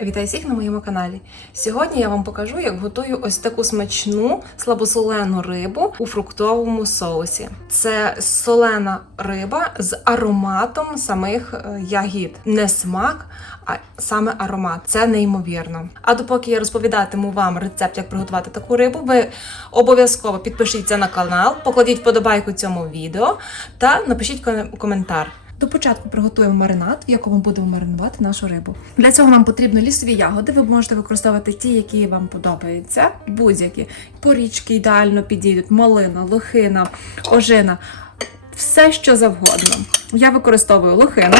Вітаю всіх на моєму каналі. Сьогодні я вам покажу, як готую ось таку смачну слабосолену рибу у фруктовому соусі. Це солена риба з ароматом самих е, ягід. Не смак, а саме аромат. Це неймовірно. А допоки я розповідатиму вам рецепт, як приготувати таку рибу, ви обов'язково підпишіться на канал, покладіть вподобайку цьому відео та напишіть коментар. До початку приготуємо маринад, в якому будемо маринувати нашу рибу. Для цього нам потрібні лісові ягоди. Ви можете використовувати ті, які вам подобаються, будь-які. Порічки ідеально підійдуть, малина, лохина, ожина, все що завгодно. Я використовую лохину,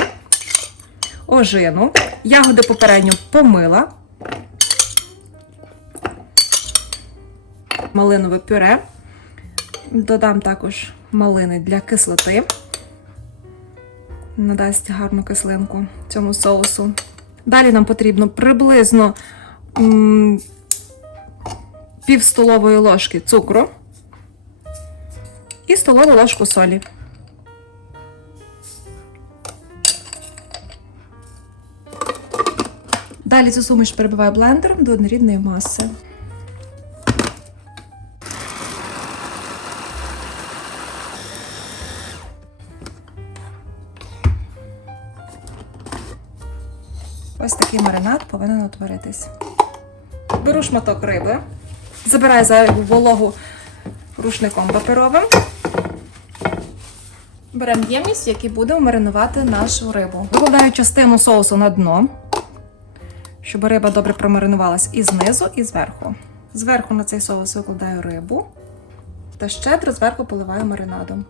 ожину, ягоди попередньо помила, малинове пюре. Додам також малини для кислоти надасть гарну кислинку цьому соусу. Далі нам потрібно приблизно пів столової ложки цукру і столову ложку солі. Далі цю суміш перебиваю блендером до однорідної маси. Ось такий маринад повинен утворитись. Беру шматок риби, забираю зайву вологу рушником паперовим. Беремо ємність, в якій будемо маринувати нашу рибу. Викладаю частину соусу на дно, щоб риба добре промаринувалась і знизу, і зверху. Зверху на цей соус викладаю рибу та щедро зверху поливаю маринадом.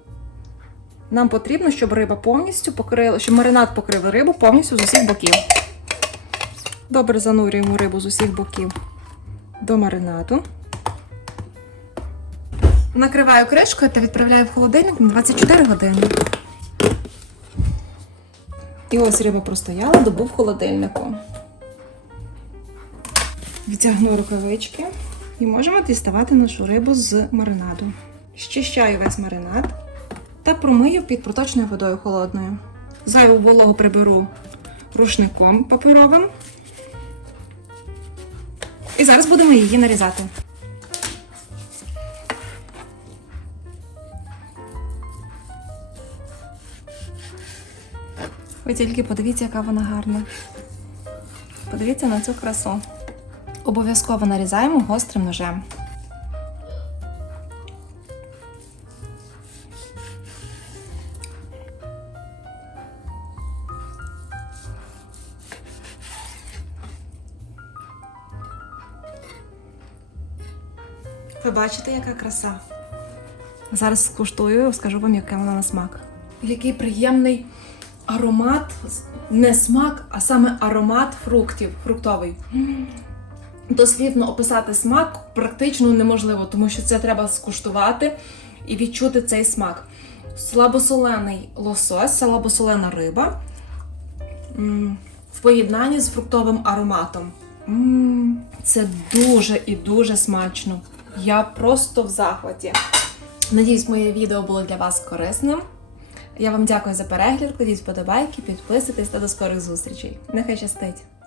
Нам потрібно, щоб риба повністю покрила, щоб маринад покрив рибу повністю з усіх боків. Добре занурюємо рибу з усіх боків до маринаду. Накриваю кришкою та відправляю в холодильник на 24 години. І ось риба простояла добу в холодильнику. Відтягну рукавички і можемо діставати нашу рибу з маринаду. Щищаю весь маринад та промию під проточною водою холодною. Зайву вологу приберу рушником паперовим. І зараз будемо її нарізати. Ви тільки подивіться, яка вона гарна. Подивіться на цю красу. Обов'язково нарізаємо гострим ножем. Ви бачите, яка краса. Зараз скуштую, скажу вам, яке вона на смак. Який приємний аромат, не смак, а саме аромат фруктів, фруктовий. Дослівно описати смак практично неможливо, тому що це треба скуштувати і відчути цей смак. Слабосолений лосось, слабосолена риба в поєднанні з фруктовим ароматом. Це дуже і дуже смачно. Я просто в захваті. Надіюсь, моє відео було для вас корисним. Я вам дякую за перегляд, кладіть вподобайки, підписуйтесь та до скорих зустрічей. Нехай щастить!